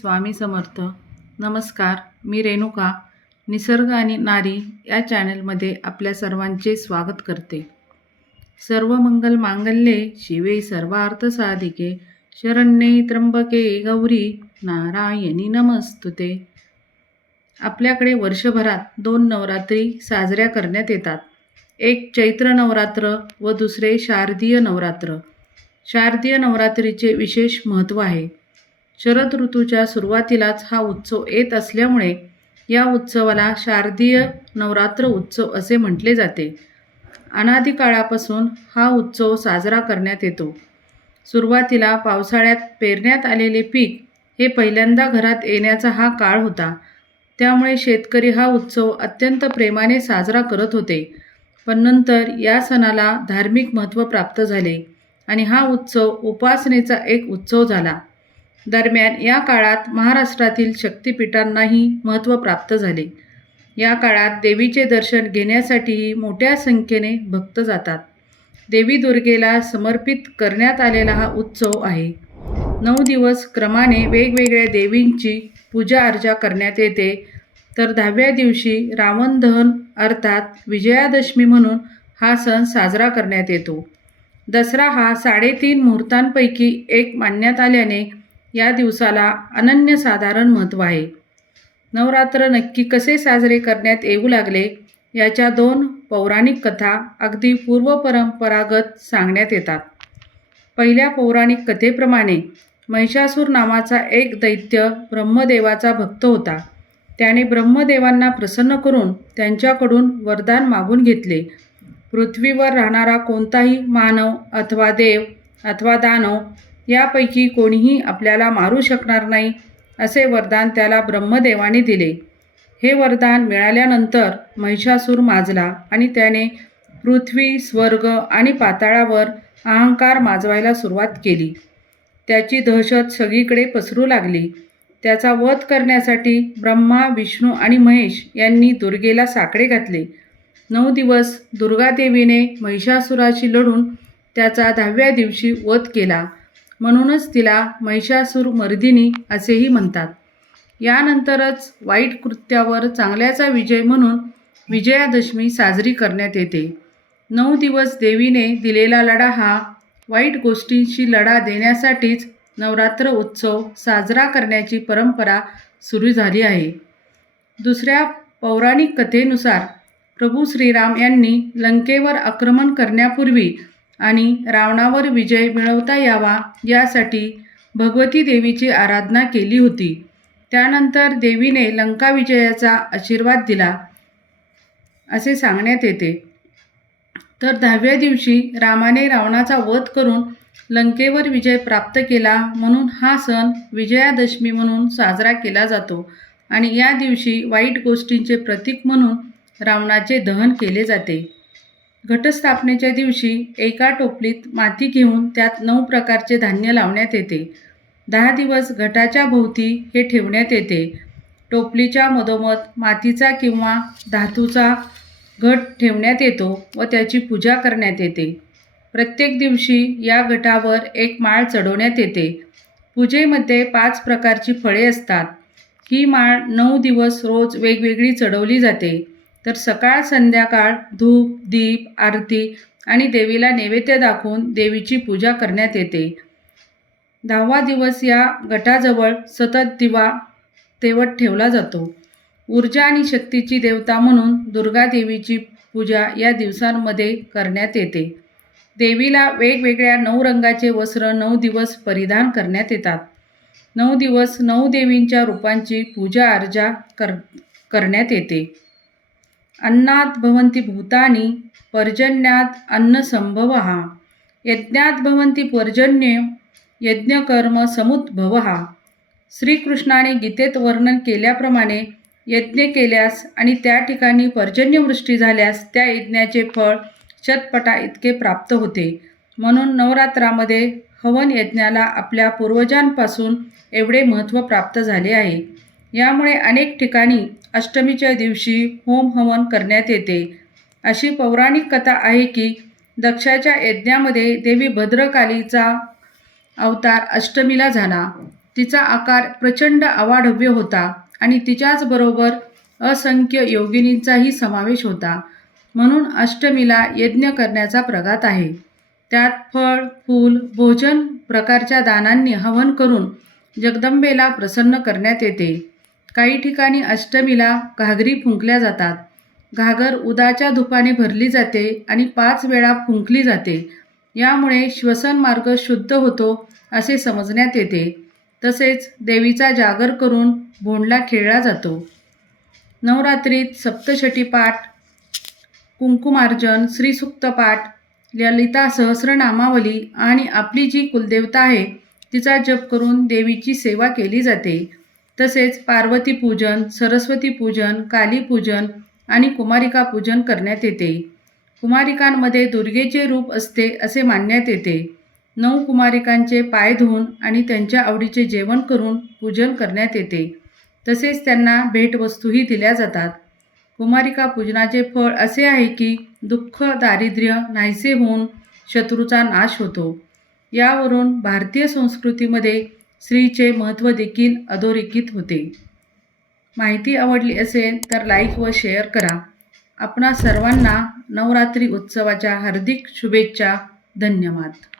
स्वामी समर्थ. नमस्कार, मी रेणुका. निसर्ग आणि नारी या चॅनलमध्ये आपल्या सर्वांचे स्वागत करते. सर्व मंगल मांगल्ये शिवे सर्वार्थ साधिके शरण्ये त्र्यंबके गौरी नारायणी नमस्तुते. आपल्याकडे वर्षभरात 2 नवरात्री साजऱ्या करण्यात येतात. एक चैत्र नवरात्र व दुसरे शारदीय नवरात्र. शारदीय नवरात्रीचे विशेष महत्त्व आहे. शरद ऋतूच्या सुरुवातीलाच हा उत्सव येत असल्यामुळे या उत्सवाला शारदीय नवरात्र उत्सव असे म्हटले जाते. अनादी काळापासून हा उत्सव साजरा करण्यात येतो. सुरुवातीला पावसाळ्यात पेरण्यात आलेले पीक हे पहिल्यांदा घरात येण्याचा हा काळ होता. त्यामुळे शेतकरी हा उत्सव अत्यंत प्रेमाने साजरा करत होते. पण नंतर या सणाला धार्मिक महत्त्व प्राप्त झाले आणि हा उत्सव उपासनेचा एक उत्सव झाला. दरम्यान या काळात महाराष्ट्रातील शक्तिपीठांनाही महत्त्व प्राप्त झाले. या काळात देवीचे दर्शन घेण्यासाठीही मोठ्या संख्येने भक्त जातात. देवी दुर्गेला समर्पित करण्यात आलेला हा उत्सव आहे. 9 दिवस क्रमाने वेगवेगळ्या देवींची पूजा अर्चा करण्यात येते. तर 10व्या दिवशी रावण दहन अर्थात विजयादशमी म्हणून हा सण साजरा करण्यात येतो. दसरा हा 3.5 मुहूर्तांपैकी एक मानण्यात आल्याने या दिवसाला अनन्यसाधारण महत्त्व आहे. नवरात्र नक्की कसे साजरे करण्यात येऊ लागले याच्या 2 पौराणिक कथा अगदी पूर्वपरंपरागत सांगण्यात येतात. पहिल्या पौराणिक कथेप्रमाणे महिषासूर नावाचा एक दैत्य ब्रह्मदेवाचा भक्त होता. त्याने ब्रह्मदेवांना प्रसन्न करून त्यांच्याकडून वरदान मागून घेतले. पृथ्वीवर राहणारा कोणताही मानव अथवा देव अथवा दानव यापैकी कोणीही आपल्याला मारू शकणार नाही असे वरदान त्याला ब्रह्मदेवाने दिले. हे वरदान मिळाल्यानंतर महिषासूर माजला आणि त्याने पृथ्वी, स्वर्ग आणि पाताळावर अहंकार माजवायला सुरुवात केली. त्याची दहशत सगळीकडे पसरू लागली. त्याचा वध करण्यासाठी ब्रह्मा, विष्णू आणि महेश यांनी दुर्गेला साकडे घातले. 9 दिवस दुर्गादेवीने महिषासुराशी लढून त्याचा 10व्या दिवशी वध केला. म्हणूनच तिला महिषासूरमर्दिनी असेही म्हणतात. यानंतरच वाईट कृत्यावर चांगल्याचा विजय म्हणून विजयादशमी साजरी करण्यात येते. 9 दिवस देवीने दिलेला लढा हा वाईट गोष्टींशी लढा देण्यासाठीच नवरात्र उत्सव साजरा करण्याची परंपरा सुरू झाली आहे. दुसऱ्या पौराणिक कथेनुसार प्रभू श्रीराम यांनी लंकेवर आक्रमण करण्यापूर्वी आणि रावणावर विजय मिळवता यावा यासाठी भगवती देवीची आराधना केली होती. त्यानंतर देवीने लंका विजयाचा आशीर्वाद दिला असे सांगण्यात येते. तर 10व्या दिवशी रामाने रावणाचा वध करून लंकेवर विजय प्राप्त केला म्हणून हा सण विजयादशमी म्हणून साजरा केला जातो आणि या दिवशी वाईट गोष्टींचे प्रतीक म्हणून रावणाचे दहन केले जाते. घटस्थापनेच्या दिवशी एका टोपलीत माती घेऊन त्यात 9 प्रकारचे धान्य लावण्यात येते. 10 दिवस घटाच्या भोवती हे ठेवण्यात येते. टोपलीच्या मधोमध मातीचा किंवा धातूचा घट ठेवण्यात येतो व त्याची पूजा करण्यात येते. प्रत्येक दिवशी या घटावर एक माळ चढवण्यात येते. पूजेमध्ये 5 प्रकारची फळे असतात. ही माळ 9 दिवस रोज वेगवेगळी चढवली जाते. तर सकाळ संध्याकाळ धूप, दीप, आरती आणि देवीला नैवेद्य दाखवून देवीची पूजा करण्यात येते. 10वा दिवस या घटाजवळ सतत दिवा तेवत ठेवला जातो. ऊर्जा आणि शक्तीची देवता म्हणून दुर्गा देवीची पूजा या दिवसांमध्ये करण्यात येते. देवीला वेगवेगळ्या 9 रंगाचे वस्त्र 9 दिवस परिधान करण्यात येतात. 9 दिवस 9 देवींच्या रूपांची पूजा अर्चा करण्यात येते. अन्नात भवन्ति भूतानि पर्जन्यात अन्नसंभवः यज्ञात भवन्ति पर्जन्य यज्ञकर्म समुद्भवः. श्रीकृष्णाने गीतेत वर्णन केल्याप्रमाणे यज्ञ केल्यास आणि त्या ठिकाणी पर्जन्यवृष्टी झाल्यास त्या यज्ञाचे फळ शतपटा इतके प्राप्त होते. म्हणून नवरात्रामध्ये हवन यज्ञाला आपल्या पूर्वजांपासून एवढे महत्त्व प्राप्त झाले आहे. यामुळे अनेक ठिकाणी अष्टमीच्या दिवशी होम हवन करण्यात येते. अशी पौराणिक कथा आहे की दक्षाच्या यज्ञामध्ये देवी भद्रकालीचा अवतार अष्टमीला झाला. तिचा आकार प्रचंड अवाढव्य होता आणि तिच्याचबरोबर असंख्य योगिनींचाही समावेश होता. म्हणून अष्टमीला यज्ञ करण्याचा प्रघात आहे. त्यात फळ, फूल, भोजन प्रकारच्या दानांनी हवन करून जगदंबेला प्रसन्न करण्यात येते. काही ठिकाणी अष्टमीला घागरी फुंकल्या जातात. घागर उदाच्या धुपाने भरली जाते आणि 5 वेळा फुंकली जाते. यामुळे श्वसन मार्ग शुद्ध होतो असे समजण्यात येते. तसेच देवीचा जागर करून भोंडला खेळला जातो. नवरात्रीत सप्तशती पाठ, कुंकुमार्चन, श्रीसूक्त पाठ, ललिता सहस्रनामावली आणि आपली जी कुलदेवता आहे तिचा जप करून देवीची सेवा केली जाते. तसेच पार्वती पूजन, सरस्वती पूजन, काली पूजन आणि कुमारिका पूजन करण्यात येते. कुमारिकांमध्ये दुर्गेचे रूप असते असे मानण्यात येते. 9 कुमारिकांचे पाय धुवून आणि त्यांच्या आवडीचे जेवण करून पूजन करण्यात येते. तसेच त्यांना भेटवस्तूही दिल्या जातात. कुमारिका पूजनाचे फळ असे आहे की दुःख, दारिद्र्य नाहीसे होऊन शत्रूचा नाश होतो. यावरून भारतीय संस्कृतीमध्ये स्त्रीचे महत्त्व देखील अधोरेखित होते. माहिती आवडली असेल तर लाईक व शेअर करा. आपणा सर्वांना नवरात्री उत्सवाच्या हार्दिक शुभेच्छा. धन्यवाद.